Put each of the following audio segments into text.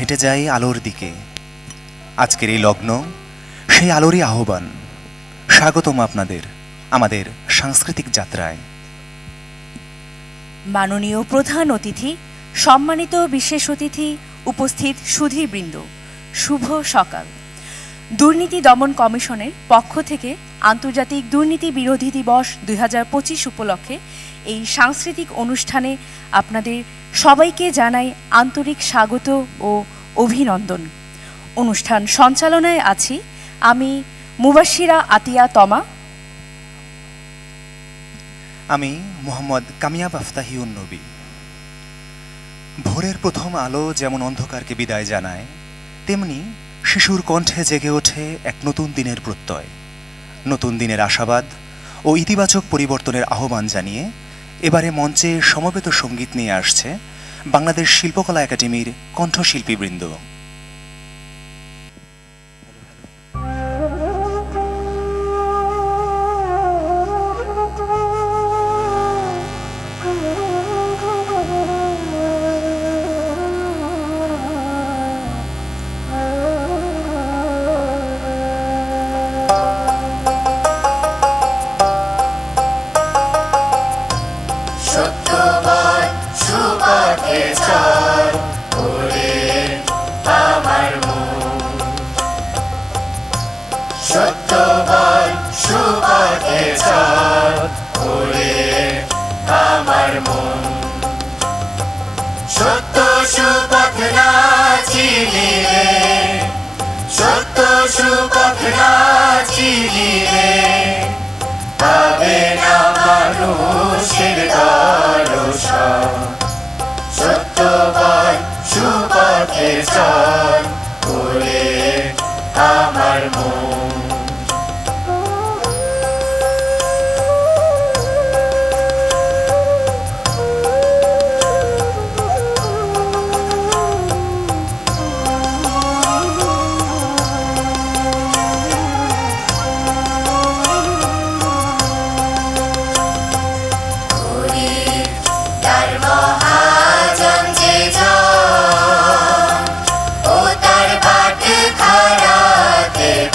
হেঁটে যাই আলোর দিকে। আজকের এই লগ্ন সেই আলোরই আহ্বান। স্বাগতম আপনাদের আমাদের সাংস্কৃতিক যাত্রায়। মাননীয় প্রধান অতিথি, সম্মানিত বিশেষ অতিথি, উপস্থিত সুধীবৃন্দ, শুভ সকাল। দুর্নীতি দমন কমিশনের পক্ষ থেকে আন্তর্জাতিক দুর্নীতি বিরোধী দিবস 2025 উপলক্ষে এই সাংস্কৃতিক অনুষ্ঠানে আপনাদের সবাইকে জানাই আন্তরিক স্বাগত ও অভিনন্দন। অনুষ্ঠান সঞ্চালনায় আছি আমি মুবাশশিরা আতিয়া তমা। আমি মোহাম্মদ কামিয়াব আফতাহিউন নবী। ভোরের প্রথম আলো যেমন অন্ধকারকে বিদায় জানায়, তেমনি শিশুর কণ্ঠে জেগে ওঠে এক নতুন দিনের প্রত্যয়। নতুন দিনের আশাবাদ ও ইতিবাচক পরিবর্তনের আহ্বান জানিয়ে এবারে মঞ্চে সমবেত সঙ্গীত নিয়ে আসছে বাংলাদেশ শিল্পকলা একাডেমির কণ্ঠশিল্পীবৃন্দ।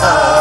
Oh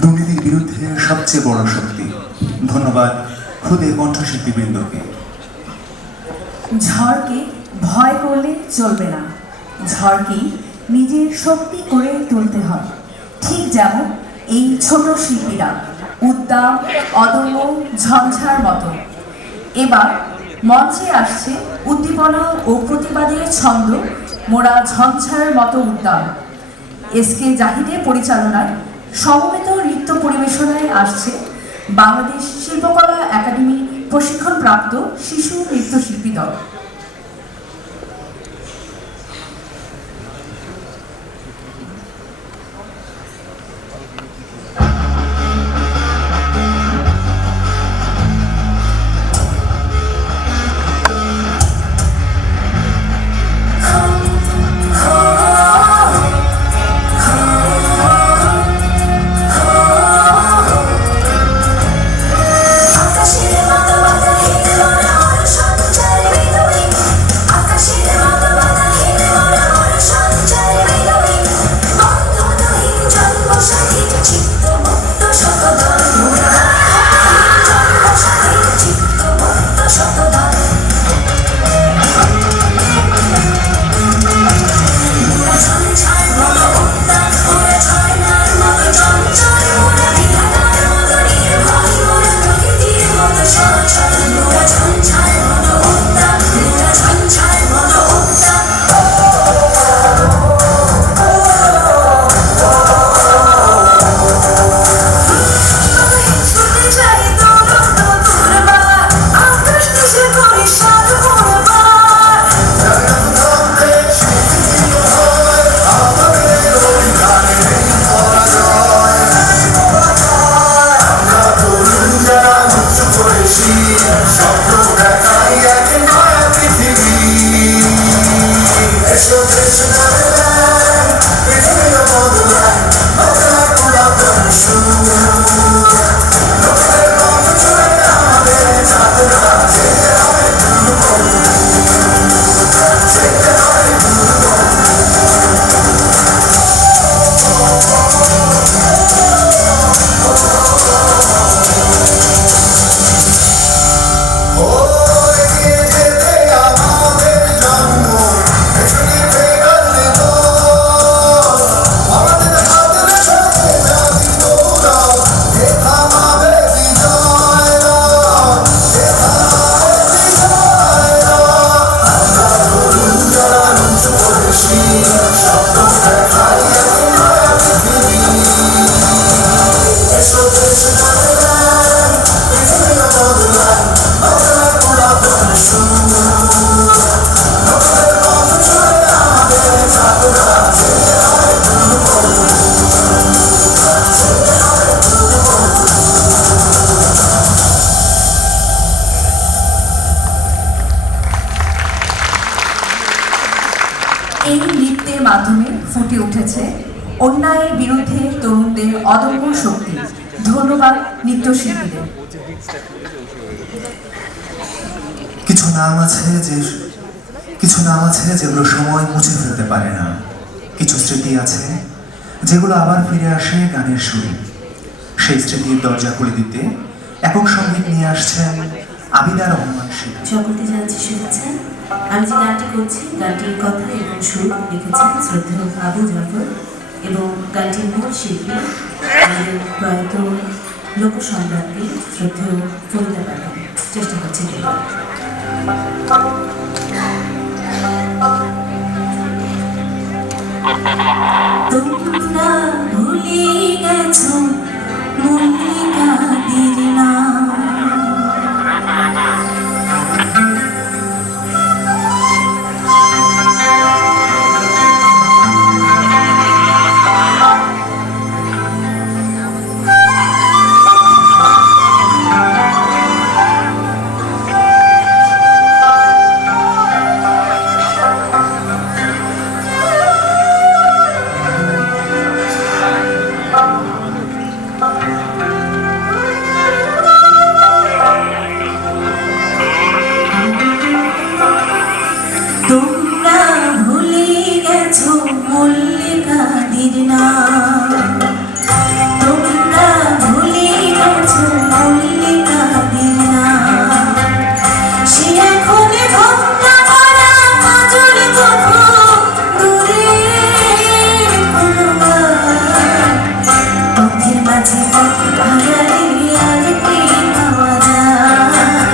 দুর্নীতির বিরুদ্ধে সবচেয়ে বড় শক্তি। ধন্যবাদ খুদে কণ্ঠশিল্পীবৃন্দকে। ঝড়কে ভয় করলে চলবে না, ঝড়কে নিজের শক্তি করে তুলতে হয়। ঠিক যেমন এই ছোট শিল্পীরা উদ্দাম অদম্য ঝঞ্ঝার মতো। এবার মঞ্চে আসছে উদ্দীপনা ও প্রতিবাদের ছন্দ মোরা ঝঞ্ঝার মতো উদ্দাম। এসকে জাহিদের পরিচালনায় সমবেত নৃত্য পরিবেশনায় আসছে বাংলাদেশ শিল্পকলা একাডেমি প্রশিক্ষণপ্রাপ্ত শিশু নৃত্যশিল্পী দল। এই নৃত্যের মাধ্যমে ফুটে উঠেছে অন্যায়ের বিরুদ্ধে তরুণদের অদম্য শক্তি। ধন্যবাদ নৃত্যশিল্পীদের। কিছু নাম আছে যেগুলো সময় মুছে ফেলতে পারে না। কিছু স্মৃতি আছে যেগুলো আবার ফিরে আসে গানের সুরে। সেই স্মৃতির দরজা খুলে দিতে একক সঙ্গীত নিয়ে আসছেন আবিদা রহমান শিল্পী। সকলকে জানাচ্ছি শুভেচ্ছা। আমি যে গানটি করছি, গানটির কথা এবং সুর লিখেছেন শ্রদ্ধেয় আবু জাফর এবং গানটির মূল শিল্পী আমাদের প্রয়াত লোকসম্রাজ্ঞী শ্রদ্ধেয় ফরিদা বেগম। চেষ্টা করছি তোমরা ভুলে গেছো মল্লিকাদের নাম। মাঝে পথ হারালে আর কি পাওয়া যায়,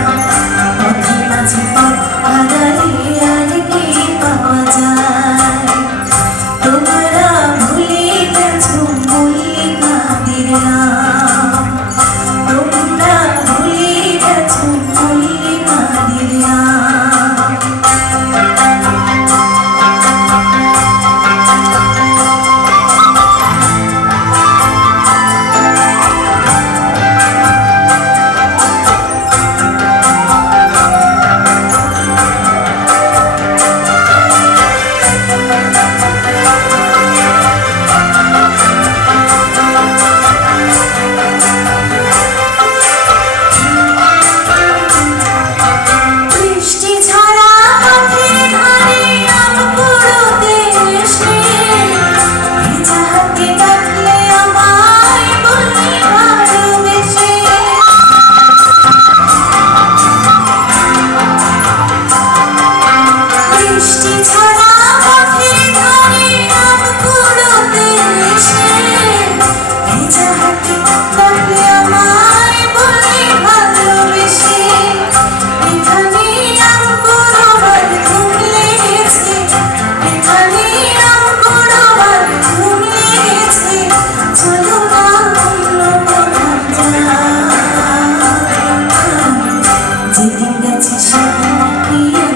পথের মাঝে পথ হারালে আর কি পাওয়া যায়। তোমরা ভুলে গেছো মল্লিকাদের নাম, তোমরা ভুলে গেছো মল্লিকাদের নাম। বৃষ্টি ঝরা পথের ধারে আমগুলো দেশে, ভেজা হাতে ডাকলে আমায় বলবি ভালোবেসে। বৃষ্টি ঝরা পথের ধারে আমগুলো দেশে, ভেজা হাতে ডাকলে আমায় বলবি ভালোবেসে। এখানে আমগুলো আবার ঘুম লেগেছে, এখানে আমগুলো আবার ঘুম লেগেছে। চলো না অন্য কোথাও যাই, যেদিন গেছে সেদিন কি আর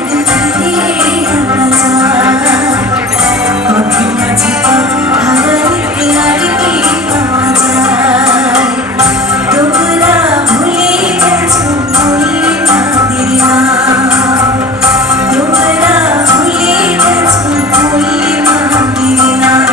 ফিরে আনা যায়। পথের মাঝে পথ হারালে আর কি পাওয়া যায়। তোমরা ভুলে গেছো মল্লিকাদের নাম, তোমরা ভুলে গেছো মল্লিকাদের নাম।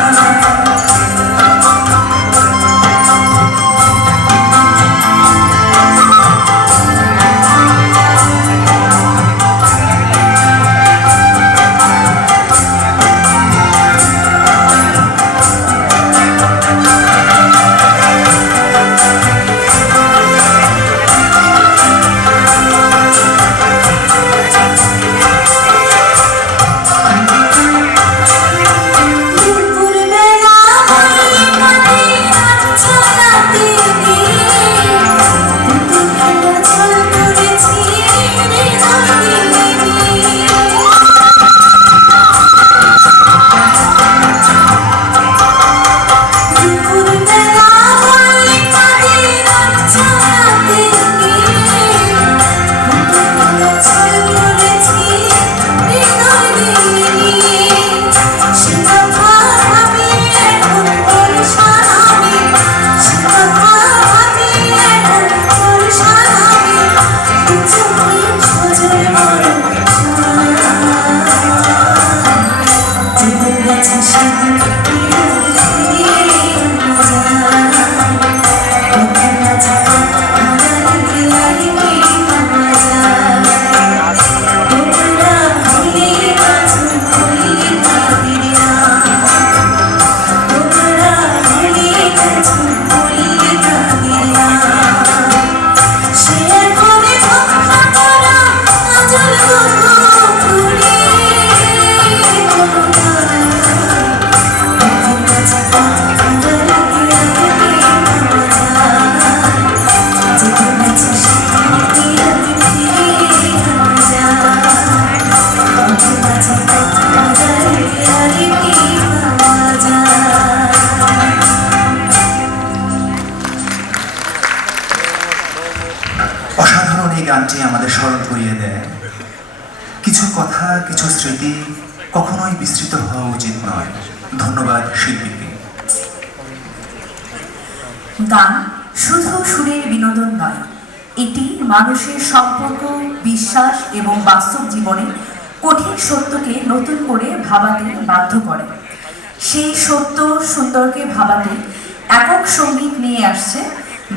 দুপুরবেলা মল্লিকাদের আচ্ছালাতে গিয়ে পুতুল খেলার ছল করেছি হৃদয় দিয়ে। দুপুরবেলা মল্লিকাদের আচ্ছালাতে গিয়ে পুতুল খেলার ছল করেছি হৃদয় দিয়ে। সে কথা ভাবি এখন পরেশান আমি, সে কথা ভাবি এখন পরেশান আমি। দু চোখে সজল বড় যেদিন গেছে সেদিন কি আর ফিরে আনা যায়। পথের মাঝে পথ হারালে আর কি পাওয়া যায়। তোমরা ভুলে গেছো মল্লিকাদের নাম, তোমরা ভুলে গেছো মল্লিকাদের নাম। সে এখনে ধোঁকা করা কাজল গোপনে কোথায়। পথের মাঝে পথ হারালে আর কি পাওয়া যায়। যেদিন গেছে সেদিন কি আর ফিরে আনা যায়। পথের মাঝে পথ হারালে আর কি পাওয়া যায়। অসাধারণ এই গানটি আমাদের স্মরণ করিয়ে দেয় কিছু কথা, কিছু স্মৃতি কখনোই বিস্তৃত হওয়া উচিত নয়। ধন্যবাদ শিল্পীকে। গান শুধু সুরের বিনোদন নয়, এটি মানুষের সম্পর্ক, বিশ্বাস এবং বাস্তব জীবনে কঠিন সত্যকে নতুন করে ভাবাতে বাধ্য করে। সেই সত্য সুন্দরকে ভাবাতে একক সঙ্গীত নিয়ে আসছে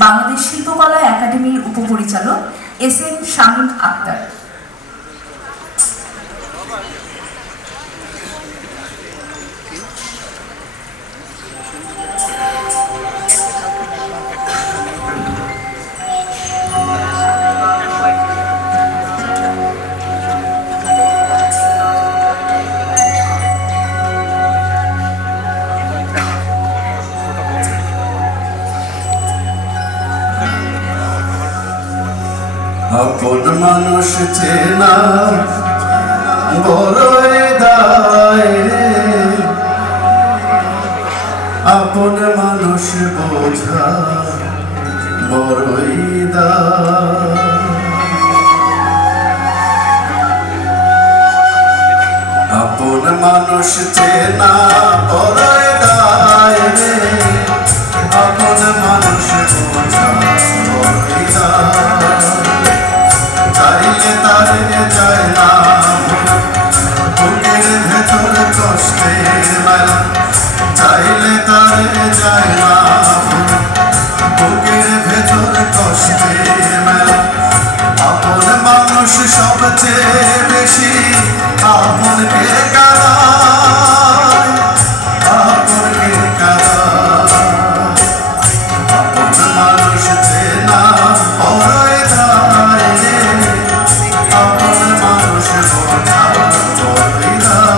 বাংলাদেশ শিল্পকলা একাডেমির উপপরিচালক এস.এম. শামীম আক্তার। আপন মানুষ চেনা বড়ই দায় রে, আপন মানুষ বোঝা বড়ই দায়। আপন মানুষ চেনা বড়ই দায় রে, আপন মানুষ বোঝা বড়ই দায়। চাইলে তারে যায় না বুকের ভেতর কষ্টের মেলা, চাইলে তারে যায় না বুকের ভেতর কষ্টের মেলা। আপন মানুষ সবচেয়ে বেশি আপনকে কাঁদায়, আপনকে কাঁদায়। আপন মানুষ চেনা বড়ই দায় রে, আপন মানুষ বোঝা বড়ই দায়।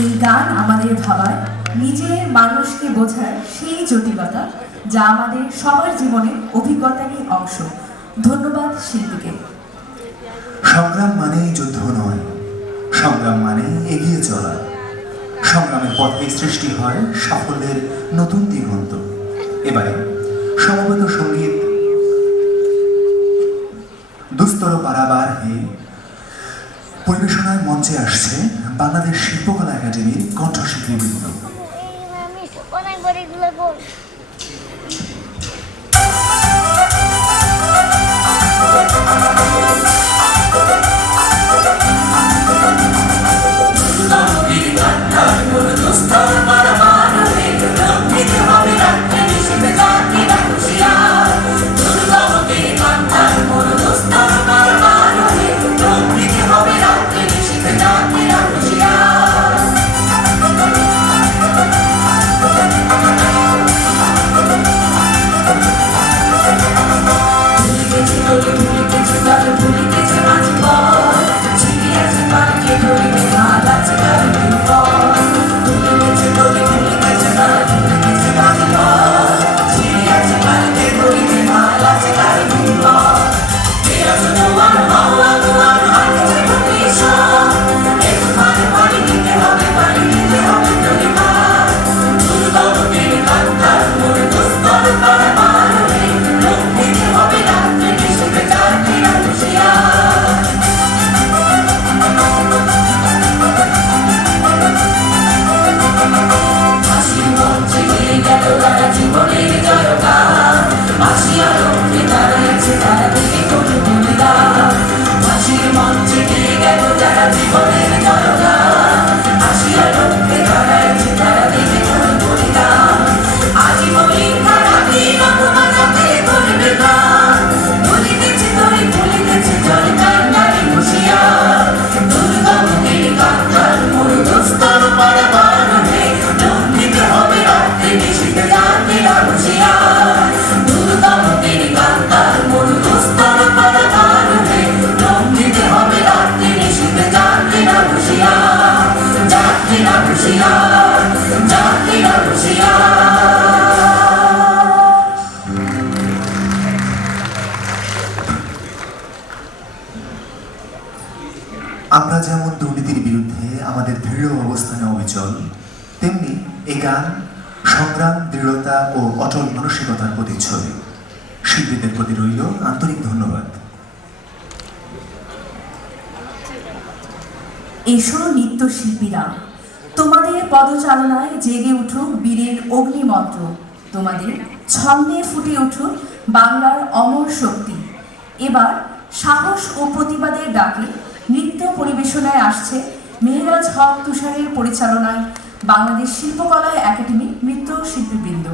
এই গান আমাদের ভাবায় নিজের মানুষকে বোঝার সেই জটিলতা যা আমাদের সবার জীবনের অভিজ্ঞতারই অংশ। ধন্যবাদ শিল্পীকে। সংগ্রাম মানেই যুদ্ধ নয়, সংগ্রাম মানে এগিয়ে চলা। সংগ্রামের পথে সৃষ্টি হয় সাফল্যের নতুন দিগন্ত। এবারে সমবেত সঙ্গীত দুস্তর পারাবার হে পরিবেশনায় মঞ্চে আসছে বাংলাদেশ শিল্পকলা একাডেমির কণ্ঠশিল্পীবৃন্দ। আমরা যেমন দুর্নীতির বিরুদ্ধে আমাদের দৃঢ় অবস্থানে অবিচল, তেমনি এই গান সংগ্রাম, দৃঢ়তা ও অটল মানসিকতার প্রতিচ্ছবি। শিল্পীদের প্রতি রইল আন্তরিক ধন্যবাদ। এসো নৃত্যশিল্পীরা, তোমাদের পদচালনায় জেগে উঠুক বীরের অগ্নিমন্ত্র, তোমাদের ছন্দে ফুটে উঠুক বাংলার অমর শক্তি। এবার সাহস ও প্রতিবাদের ডাকে নৃত্য পরিবেশনায় আসছে মেহরাজ হক তুষারের পরিচালনায় বাংলাদেশ শিল্পকলা একাডেমি নৃত্যশিল্পীবৃন্দ।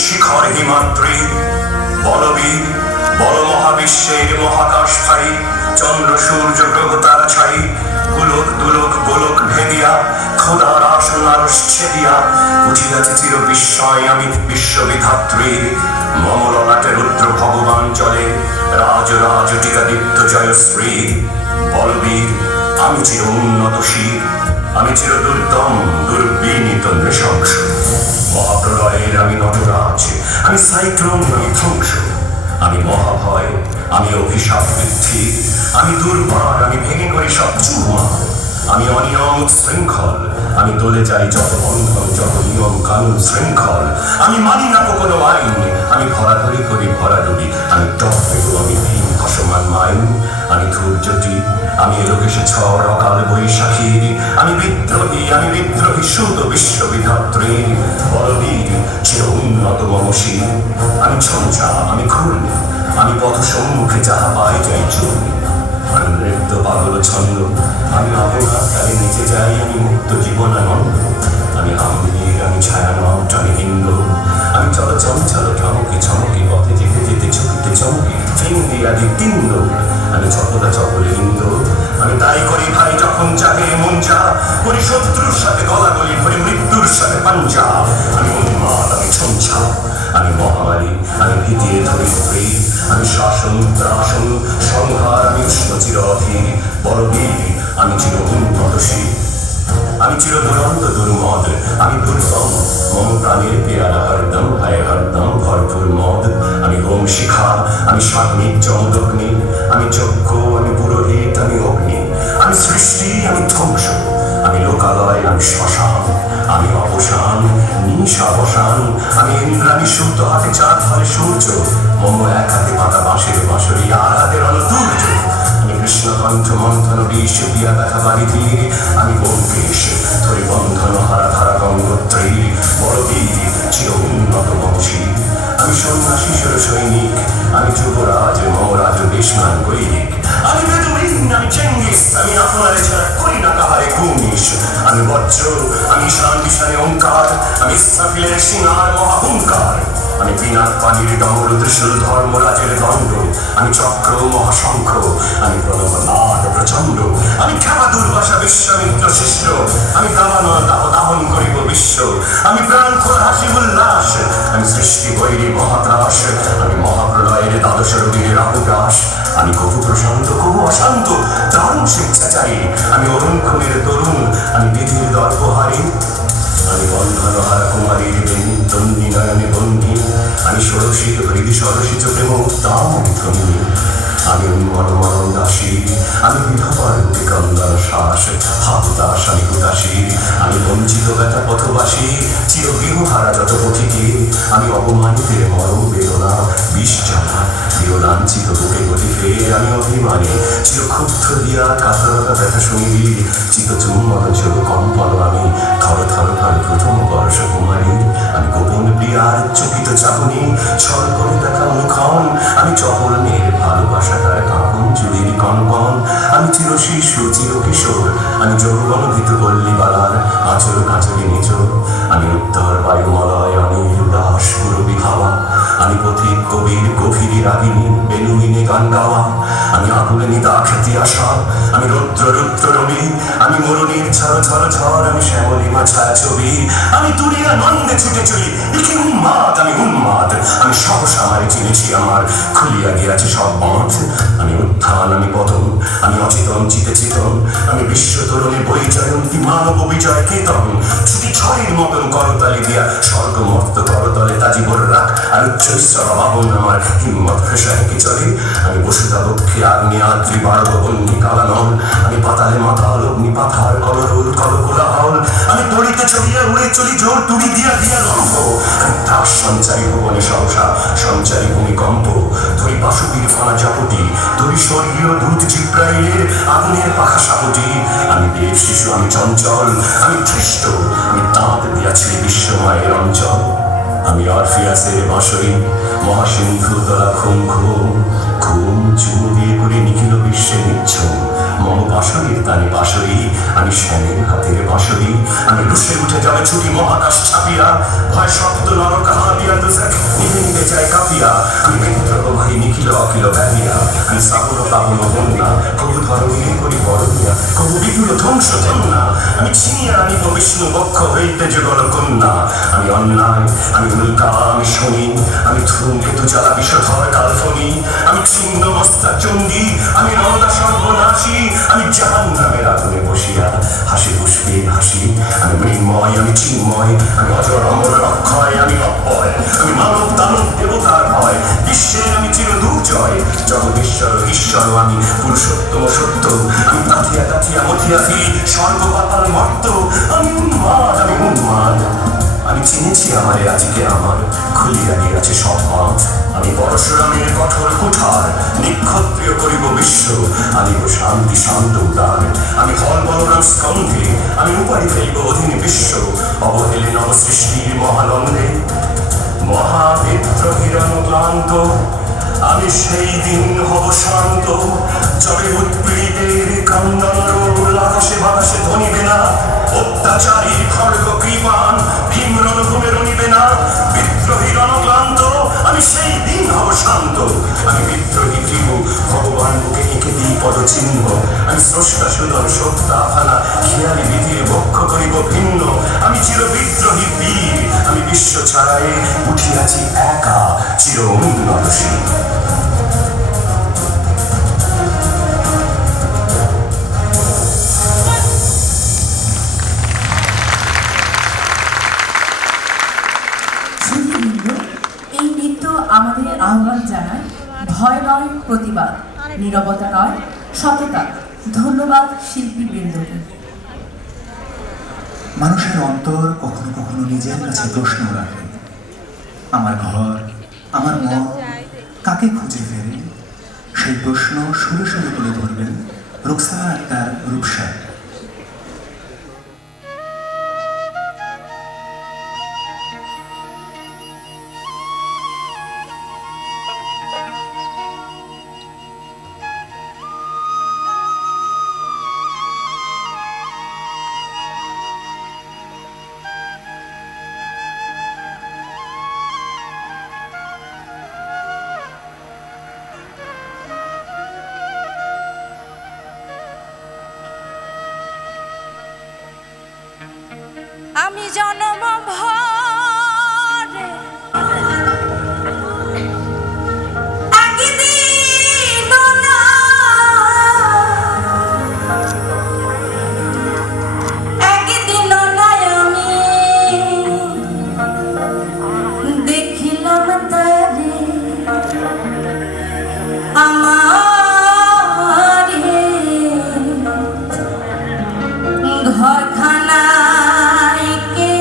শিখর হিমাদ্রি বলবীর বল মহাবিশ্বের মহাকাশ ফাড়ি চন্দ্র সূর্য গ্রহ তারা ছাই গোলক দুলক গোলক ভেদিয়া খোদার আসন আরশ ছেদিয়া উঠিয়াছে চির বিস্ময় আমি বিশ্ববিধাত্রী মম ললাটে রুদ্র ভগবান চলে রাজ রাজ টিকা দীপ্ত জয়শ্রী বলবীর আমি চির উন্নত শির আমি চির দুর্দম দুর্বিনীত নৃশংস মহাপ্রলয়ের আমি নটরাজ আমি সাইক্লোন আমি ধ্বংস আমি মহাভয় আমি অভিশাপ বৃদ্ধি আমি দুর্বার আমি ভেঙে করি সব চুরমার আমি অনিয়ম শৃঙ্খল আমি তোলে যাই যত বন্ধন যত নিয়ম কানুন শৃঙ্খল আমি মানি না কোনো আইন আমি ভরাধরি করি ভরাডুবি আমি টপ আমি ভীম ভাসমান মাইন আমি ধৈর্যটি আমি এলোকেশে ঝড় অকাল বৈশাখীর আমি বিদ্রোহী সুত বিশ্ববিধাত্রী বলবীর চির উন্নত মমশীর আমি ঝঞ্ঝা আমি ঘূর্ণি আমি পথ সম্মুখে যাহা পাই যাই চূর্ণি আমি ছন্দ আমি আপনার তালে নিচে যাই আমি মুক্ত জীবনানন্দ আমি আম্বির আমি ছায়ানট আমি হিন্দু আমি চলচঞ্চল ঠমকে ছমকে পথে যেতে যেতে ছুটতে চমকে ফিন্দি আদি তিন্দ আমি চপলা চপলে হিন্দু আমি তাই করি ভাই যখন চাহে মন যা করি শত্রুর সাথে গলাগলি করি মৃত্যুর সাথে পাঞ্জা আমি উন্মাদ আমি ছঞ্ছা আমি মহামারী আমি ভীতিয়ে ধরিত্রী আমি শাসন ত্রাসন সংহার আমি উষ্ণ চির অধীর বড় বীর আমি চির উন্নতশীল আমি চির দুরন্ত দুর্মদ আমি দুর্গম মম প্রাণের পেয়ারা হরদম হায় হরদম ভরপুর মদ আমি হোম শিখা আমি সাগ্নিক চমদগ্নি আমি যজ্ঞ আমি পুরোহিত আমি অগ্নি আমি সৃষ্টি আমি ধ্বংস আমি লোকালয় আমি শ্মশান আমি অবসান নিশাবসান আমি ইন্দ্রাণী শুদ্ধ হাতে চাঁদ ধরে সূর্য মম এক হাতে পাতা বাঁশের বাঁশরি আর হাতে রণদুর্য আমি কৃষ্ণকণ্ঠ মন্থন বিষ দিয়া ব্যথা বাড়ি ধীর আমি ব্যোমকেশ ধরে বন্ধন হারা ধারা গঙ্গোত্রী বড় বীর চির উন্নত বংশী আমি সন্ন্যাসী সৈনিক আমি যুবরাজ মমরাজ বেশমান গৈরিক আমি বেদুইন আমি চেঙ্গিস আমি আপনার ছাড়া করি না কাহারে কুমিশ আমি বজ্র আমি ঈশান বিশানে ওঙ্কার আমি ইসরাফিলের সিংহার মহাহুঙ্কার আমি বিনাক পানির ডমর ত্রিশূল ধর্মরাজের দণ্ড আমি চক্র মহাশঙ্খ আমি প্রণবনাদ প্রচণ্ড আমি ক্ষমা দুর্বাসা বিশ্বামিত্র শিষ্য আমি দাবানল দাহ দাহন করিব বিশ্ব আমি প্রাণ খোলা হাসি উল্লাস আমি সৃষ্টি বৈরী মহাত্রাস আমি মহাপ্রলয়ের দ্বাদশ রবীর আহুদাস আমি কবু প্রশান্ত কবু অশান্ত দারুণ স্বেচ্ছাচারী আমি অরুণ খুনের তরুণ আমি বিধির দর্পহারী আমি বন্ধনহারা কুমারীর বেণী তন্নি নয়নে বন্দি আমি ষোড়শীর হৃদি সরসিত প্রেম উত্তম ধ্বনি আমি উন্মন মরণ দাসী আমি বিধবার কন্দন শ্বাস হাবুদাস আমি হুদাসী আমি বঞ্চিত ব্যথা পথবাসী চির গৃহহারা যত পথিকে আমি অপমানিতের মরম বেদনা বিষ জ্বালা চির লাঞ্ছিত বুকে গতিকে আমি অভিমানী চির ক্ষুব্ধ দিয়া কাতরতা ব্যথা শুনিবি চিত চুম্বন চির কম্পন আমি থর থর থর প্রথম বর্ষ কুমারীর আমি গোপন প্রিয়ার চকিত চাহনি ছল করে দেখা মুখন আমি চপল মেয়ের ভালোবাসা তার কাঁপন চুরির কনকন আমি চির শিশু চির কিশোর আমি যৌবন ভীত পল্লী বালার আচর কাচরি নিজ আমি উত্তর বায়ুমলয় অনিল উদাস পুরবী হাওয়া আমি পথিক কবির গভীর রাগিনী বেনুইনে গান গাওয়া আমি আগুনে নিদা খ্যাতি আসা আমি রৌদ্র রুদ্র রবি আমি মরুণীর ঝড় ঝড় ঝড় আমি শ্যামলিমা ছায়া ছবি আমি তুরিয়া নন্দে ছুটে চলি লিখে উন্মাদ আমি উন্মাদ আমি সহসা আমারে চিনেছি আমার খুলিয়া গিয়াছে সব বাঁধ আমি উত্থান আমি পতন আমি অচেতন চিতে চেতন আমি বিশ্ব তরুণী বই জয়ন্তী মানব বিজয় কেতন ছুটি ছড়ের মতন করতালি দিয়া স্বর্গমর্ত করতলে তাজিবর রাখ আর উচ্চৈশ্বর বাবন আমার হিম্মত ফেসাইকে চলে আমি বসুতা বক্ষে আগ্নি আদ্রি বাড়ব বন্যী কালানল আমি পাতালে মাতাল অগ্নি পাথার কলরোল কলকোলাহল আমি তড়িতে চড়িয়া উড়ে চলি জোর তুড়ি দিয়া দিয়া লম্ভ আমি তার সঞ্চারী ভুবনে সহসা সঞ্চারী ভূমিকম্প ধরি বাসুবীর ফনা জাপটি ধরি স্বর্গীয় দূত জিব্রাইলের আগুনের পাখা সাপটি আমি দেব শিশু আমি চঞ্চল আমি ধৃষ্ট আমি দাঁত দিয়াছি বিশ্বময়ের অঞ্চল আমি অরফিয়াসের বাঁশরি মহাসিন্ধু তলা খুম খুম খুম চুমু দিয়ে করে নিখিল বিশ্বে নিচ্ছম মম বাঁশরির তানে বাঁশরি আমি শ্যামের হাতের বাঁশরি আমি রুশে উঠে যাবে ছুটি মহাকাশ ছাপিয়া ভয় শব্দ নরক হাবিয়া দুজাক নিভে নিভে যায় কাঁপিয়া আমি বিদ্র প্রবাহী নিখিল অখিল ব্যাপিয়া আমি শ্রাবণ পাবন বন্যা কবু ধরণীর করি বরণিয়া কবু বিপুল ধ্বংস জন্যা আমি ছিনিয়া আনিব বিষ্ণু বক্ষ হইতে যুগল কন্যা আমি অন্যায় আমি উল্কা আমি শনি আমি ধূমকেতু জ্বালা বিষধর কালফনি আমি ছিন্ন মস্তা চণ্ডী আমি রমদা সর্বনাশী আমি জাহান্নামের আগুনে বসিয়া হাসি পুষ্পের হাসি আমি মৃন্ময় আমি চিন্ময় আমি অজর অমর অক্ষয় আমি অব্যয় আমি মানব দানব দেবতার ভয় বিশ্বের আমি চির দুর্জয় জগদীশ্বর ঈশ্বর আমি পুরুষোত্তম সত্য আমি তাথিয়া তাথিয়া মথিয়া ফিরি স্বর্গ পাতাল মর্ত আমি উন্মাদ আমি উন্মাদ আমি চিনেছি আমারে আজকে আমার খুলিয়া গিয়াছে সব মাঠ আমি পরশুরামের কঠোর কুঠার নিক্ষত্রিয় করিব বিশ্ব আনিব শান্তি শান্ত উদার আমি হল বলরাম স্কন্ধে আমি উপারি ফেলিব অধীন বিশ্ব অবহেলে নব সৃষ্টির মহানন্দে মহাবিদ্রোহীর অনুক্লান্ত আমি সেই দিন হব শান্ত যবে উৎপীড়িত সৈনিকের ক্রন্দন রোল আকাশে বাতাসে ধ্বনিবে না, অত্যাচারী খড়গ কৃপান ভীম রণভূমে রণিবে না। বিদ্রোহী রণক্লান্ত আমি সেই দিন হব শান্ত, আমি বিদ্রোহী ত্রিভু ভগবান বুকে এঁকে দিই পদচিহ্ন। আমি স্রষ্টা সুদর সত্তা ফানা খেয়ালি বিধির বক্ষ করিব ভিন্ন। আমি চির বিদ্রোহী বীর, আমি বিশ্ব ছাড়াই উঠিয়াছি একা চির উন্নতশীল। শ্রুতিবৃন্দ, এই নৃত্য আমাদের আহ্বান জানায় ভয় নয় প্রতিবাদ, নীরবতা নয় সততা। ধন্যবাদ শিল্পীবৃন্দকে। মানুষের অন্তর কখনো কখনো নিজের কাছে প্রশ্ন রাখে, আমার ঘর, আমার মন কাকে খুঁজে ফেরে? সেই প্রশ্ন সুরে সুরে তুলে ধরবেন রুকসানা আক্তার রূপসা। আমি জনম ভরে একদিন না একদিন নয় আমি দেখিলাম তারে আমার ঘরখানায় কে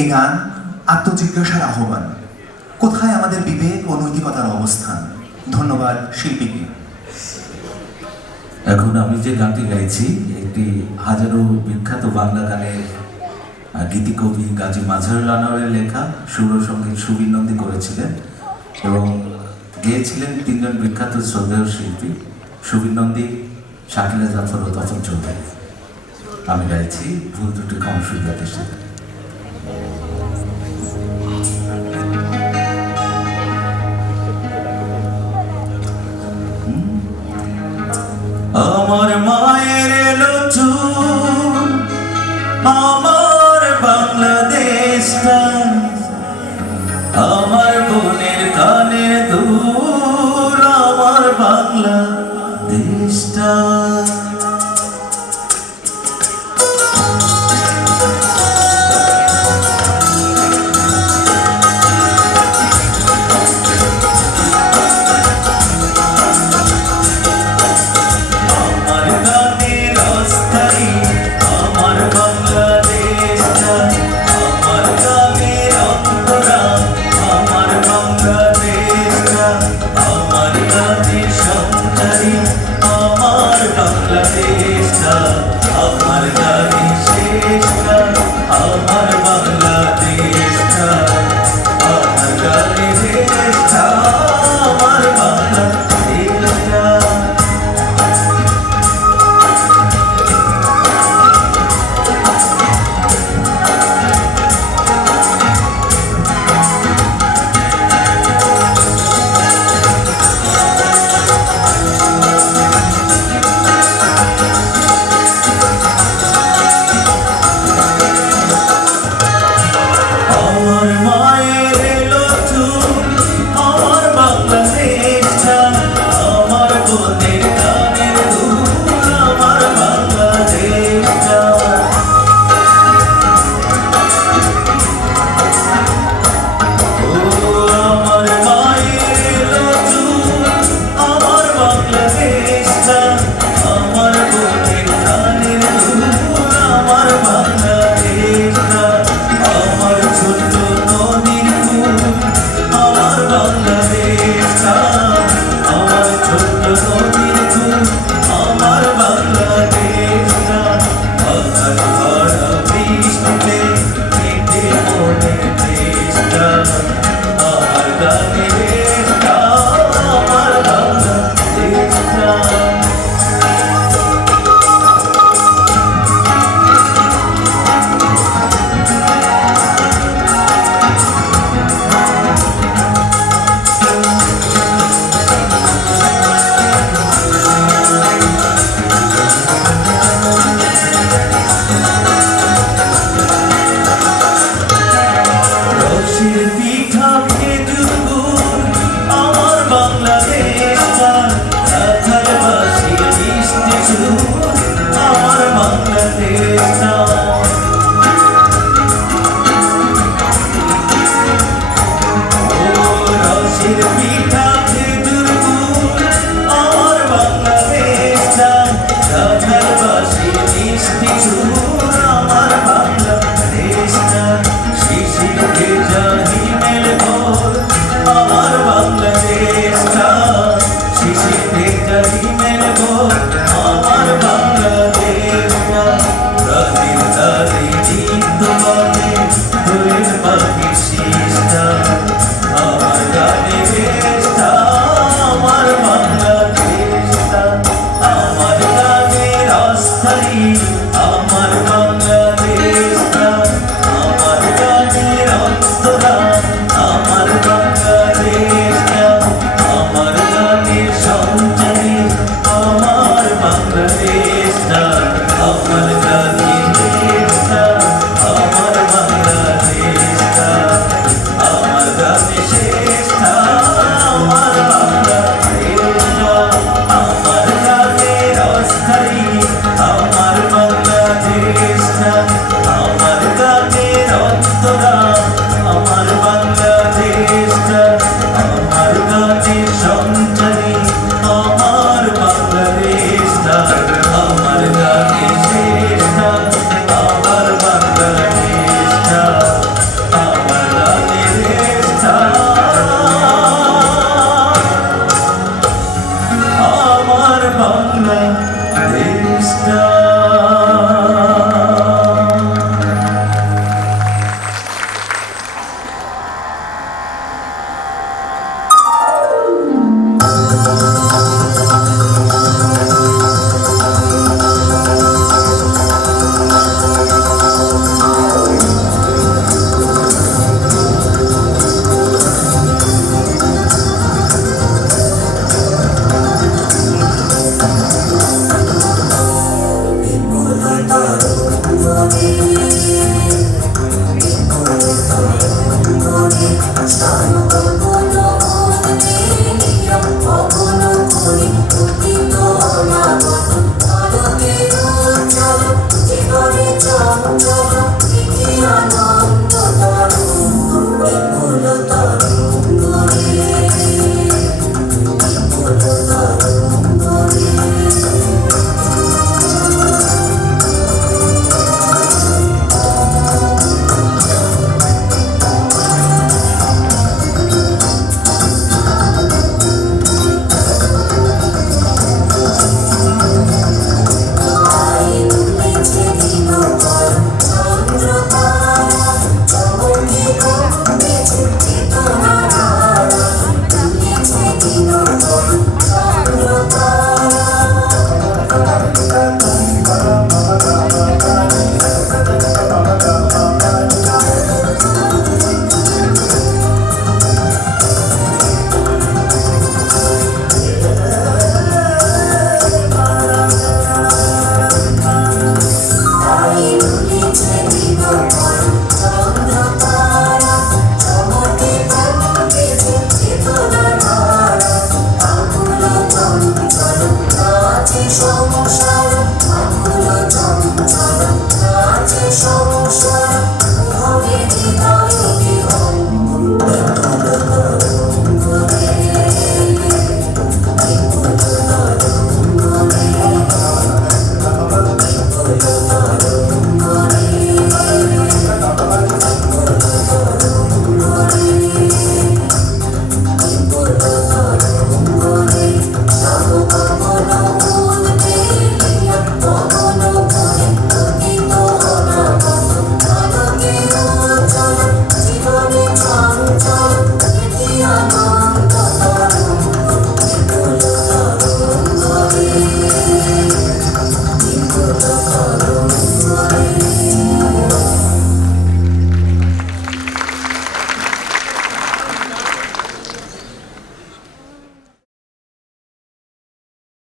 এই গান আত্মজিজ্ঞাসার আহ্বান। কোথায় আমাদের বিবেক ও নৈতিকতার অবস্থান? ধন্যবাদ শিল্পীকে। এখন আমি যে গানটি গাইছি একটি হাজারো বিখ্যাত বাংলা গানের গীতিকবি গাজী মাজহারুল আনোয়ারের লেখা, সুর সঙ্গীত সুবীর নন্দী করেছিলেন এবং গেয়েছিলেন তিনজন বিখ্যাত শ্রদ্ধেয় শিল্পী সুবীর নন্দী, শাকিলা জাফর ও তপন চৌধুরী। আমি গাইছি ভুল ত্রুটি ক্ষমা সুবিধার সাথে। আমার মায়ের এলো চুল, আমার বাংলাদেশটা, আমার বোনের কানের দুল, আমার বাংলাদেশটা। আমার বাংলা